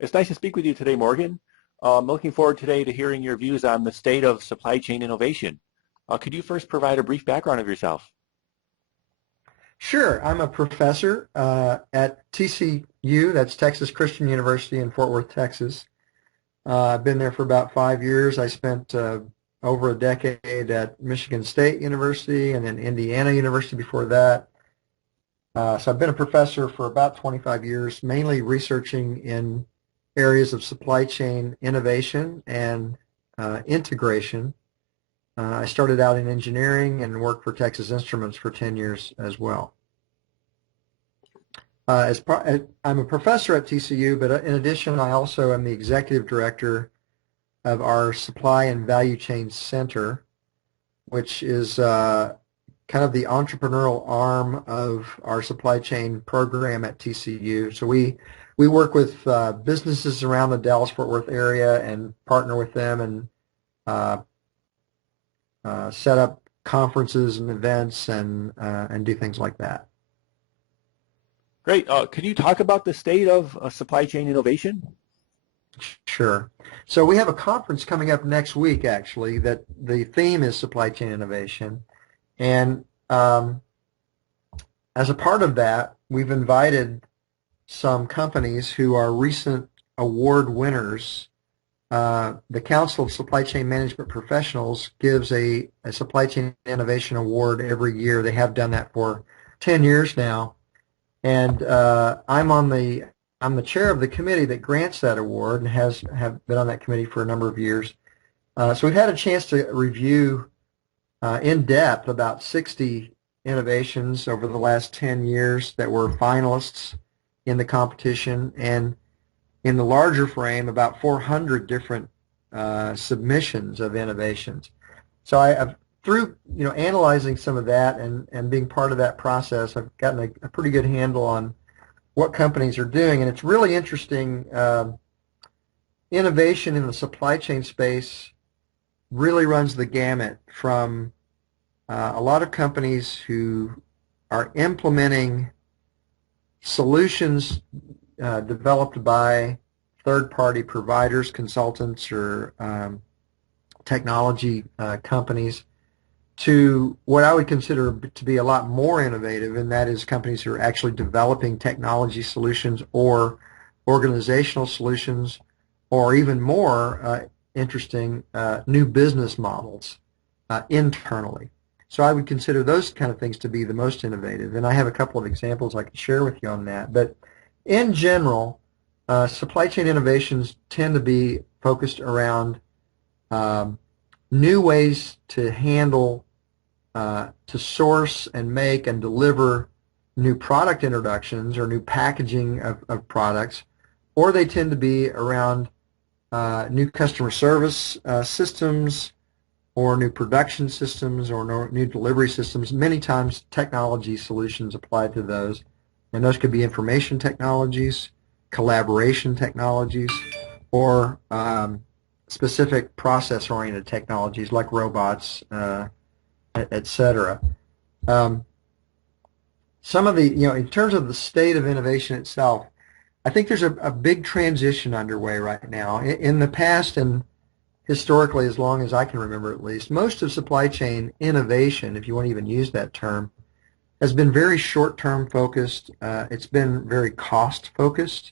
It's nice to speak with you today, Morgan. I'm looking forward today to hearing your views on the state of supply chain innovation. Could you first provide a brief background of yourself? Sure. I'm a professor at TCU, that's Texas Christian University in Fort Worth, Texas. I've been there for about 5 years. I spent over a decade at Michigan State University and then Indiana University before that. So I've been a professor for about 25 years, mainly researching in areas of supply chain innovation and integration. I started out in engineering and worked for Texas Instruments for 10 years as well. I'm a professor at TCU, but in addition, I also am the executive director of our Supply and Value Chain Center, which is kind of the entrepreneurial arm of our supply chain program at TCU. So we work with businesses around the Dallas-Fort Worth area and partner with them and set up conferences and events and do things like that. Great. Can you talk about the state of supply chain innovation? Sure. So we have a conference coming up next week, actually, that the theme is supply chain innovation. And as a part of that, we've invited some companies who are recent award winners. The Council of Supply Chain Management Professionals gives a Supply Chain Innovation Award every year. They have done that for 10 years now. And I'm the chair of the committee that grants that award and have been on that committee for a number of years. So we've had a chance to review in depth about 60 innovations over the last 10 years that were finalists in the competition, and in the larger frame, about 400 different submissions of innovations. So I've through analyzing some of that and being part of that process, I've gotten a pretty good handle on what companies are doing, and it's really interesting. Innovation in the supply chain space really runs the gamut from a lot of companies who are implementing solutions developed by third-party providers, consultants, or technology companies, to what I would consider to be a lot more innovative, and that is companies who are actually developing technology solutions or organizational solutions, or even more interesting, new business models internally. So I would consider those kind of things to be the most innovative, and I have a couple of examples I can share with you on that. But in general, supply chain innovations tend to be focused around new ways to handle, to source and make and deliver new product introductions or new packaging of products, or they tend to be around new customer service systems, or new production systems, or new delivery systems. Many times technology solutions applied to those, and those could be information technologies, collaboration technologies, or specific process-oriented technologies like robots, etc. Some of the, in terms of the state of innovation itself, I think there's a big transition underway right now. In the past, and historically, as long as I can remember at least, most of supply chain innovation, if you want to even use that term, has been very short-term focused. It's been very cost-focused.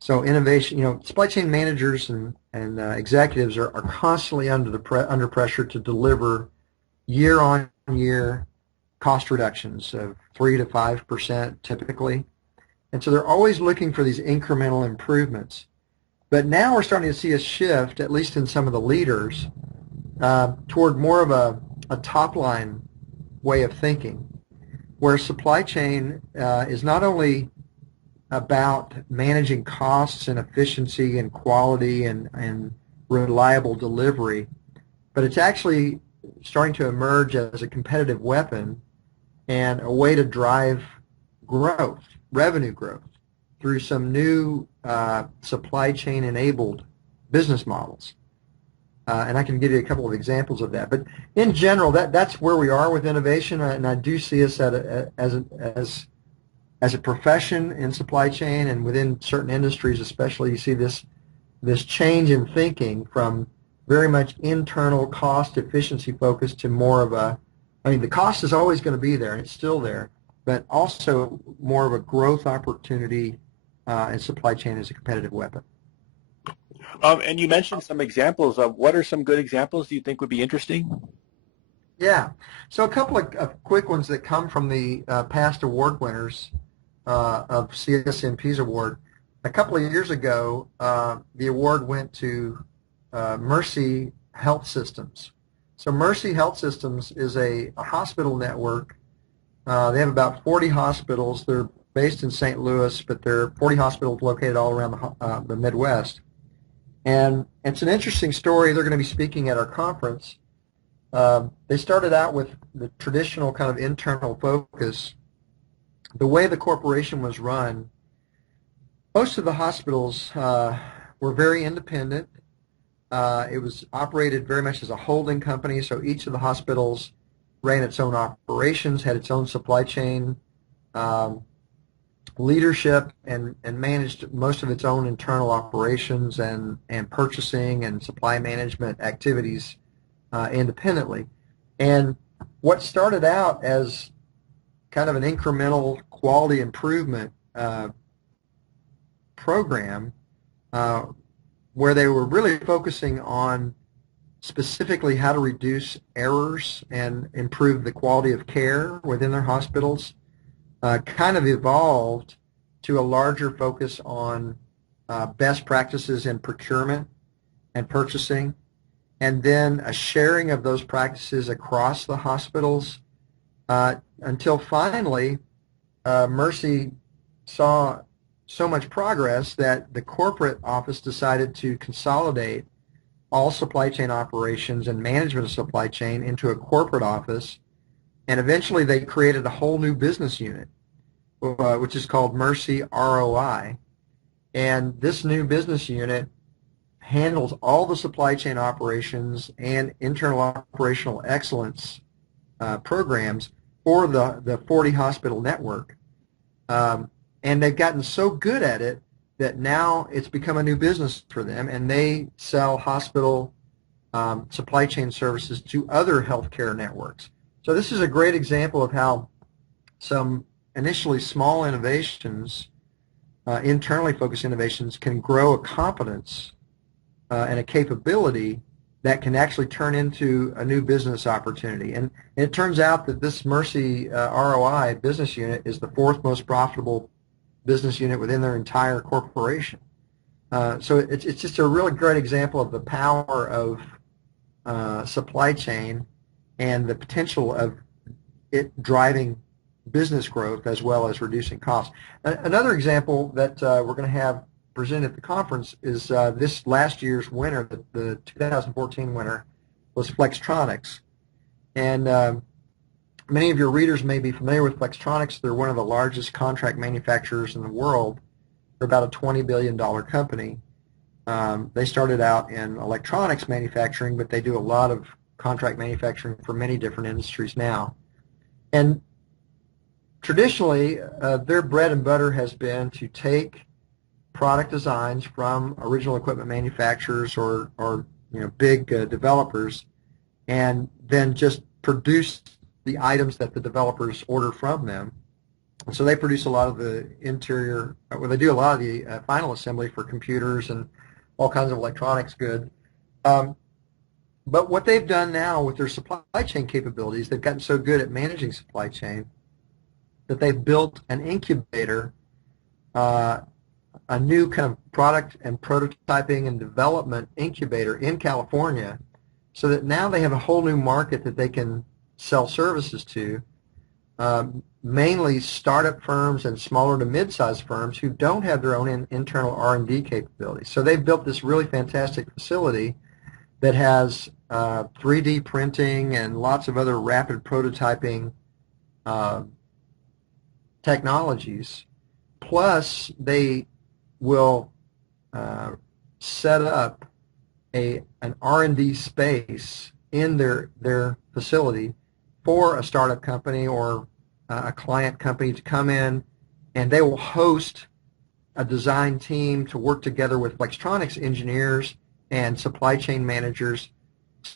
So innovation, supply chain managers and executives are constantly under pressure to deliver year-on-year cost reductions of 3 to 5% typically. And so they're always looking for these incremental improvements. But now we're starting to see a shift, at least in some of the leaders, toward more of a top-line way of thinking, where supply chain is not only about managing costs and efficiency and quality and reliable delivery, but it's actually starting to emerge as a competitive weapon and a way to drive growth, revenue growth, through some new supply chain enabled business models. And I can give you a couple of examples of that. But in general, that's where we are with innovation, and I do see us as as a profession in supply chain and within certain industries especially, you see this change in thinking from very much internal cost efficiency focus to more of a, I mean, the cost is always going to be there and it's still there, but also more of a growth opportunity in supply chain as a competitive weapon. And you mentioned some examples. What are some good examples do you think would be interesting? Yeah, so a couple of quick ones that come from the past award winners of CSNP's award. A couple of years ago, the award went to Mercy Health Systems. So Mercy Health Systems is a hospital network. They have about 40 hospitals. They're based in St. Louis, but there are 40 hospitals located all around the Midwest. And it's an interesting story. They're going to be speaking at our conference. They started out with the traditional kind of internal focus. The way the corporation was run, most of the hospitals were very independent. It was operated very much as a holding company, so each of the hospitals ran its own operations, had its own supply chain leadership, and managed most of its own internal operations and purchasing and supply management activities independently. And what started out as kind of an incremental quality improvement program where they were really focusing on specifically how to reduce errors and improve the quality of care within their hospitals, kind of evolved to a larger focus on best practices in procurement and purchasing, and then a sharing of those practices across the hospitals until finally Mercy saw so much progress that the corporate office decided to consolidate all supply chain operations and management of supply chain into a corporate office, and eventually they created a whole new business unit, which is called Mercy ROI. And this new business unit handles all the supply chain operations and internal operational excellence programs for the 40 hospital network. And they've gotten so good at it that now it's become a new business for them, and they sell hospital supply chain services to other healthcare networks. So this is a great example of how some initially small innovations, internally focused innovations, can grow a competence and a capability that can actually turn into a new business opportunity. And it turns out that this Mercy ROI business unit is the fourth most profitable business unit within their entire corporation. So it's just a really great example of the power of supply chain and the potential of it driving business growth as well as reducing costs. Another example that we're going to have presented at the conference is this last year's winner, the 2014 winner, was Flextronics. And many of your readers may be familiar with Flextronics. They're one of the largest contract manufacturers in the world. They're about a $20 billion company. They started out in electronics manufacturing, but they do a lot of contract manufacturing for many different industries now. And traditionally, their bread and butter has been to take product designs from original equipment manufacturers or big developers, and then just produce the items that the developers order from them. And so they produce a lot of the interior, well, they do a lot of the final assembly for computers and all kinds of electronics goods. But what they've done now with their supply chain capabilities, they've gotten so good at managing supply chain that they've built an incubator, a new kind of product and prototyping and development incubator in California, so that now they have a whole new market that they can sell services to, mainly startup firms and smaller to mid-sized firms who don't have their own internal R&D capabilities. So they've built this really fantastic facility that has 3D printing and lots of other rapid prototyping technologies. Plus, they will set up an R&D space in their facility for a startup company or a client company to come in and they will host a design team to work together with electronics engineers and supply chain managers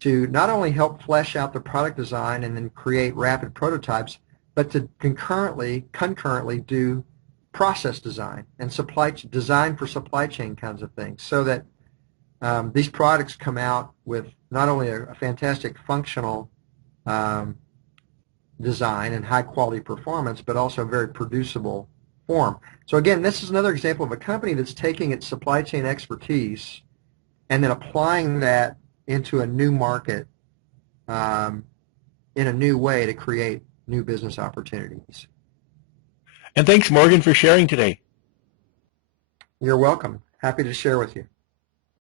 to not only help flesh out the product design and then create rapid prototypes, but to concurrently do process design and design for supply chain kinds of things, so that these products come out with not only a fantastic functional design and high quality performance, but also a very producible form. So again, this is another example of a company that's taking its supply chain expertise and then applying that into a new market in a new way to create new business opportunities. And thanks, Morgan, for sharing today. You're welcome. Happy to share with you.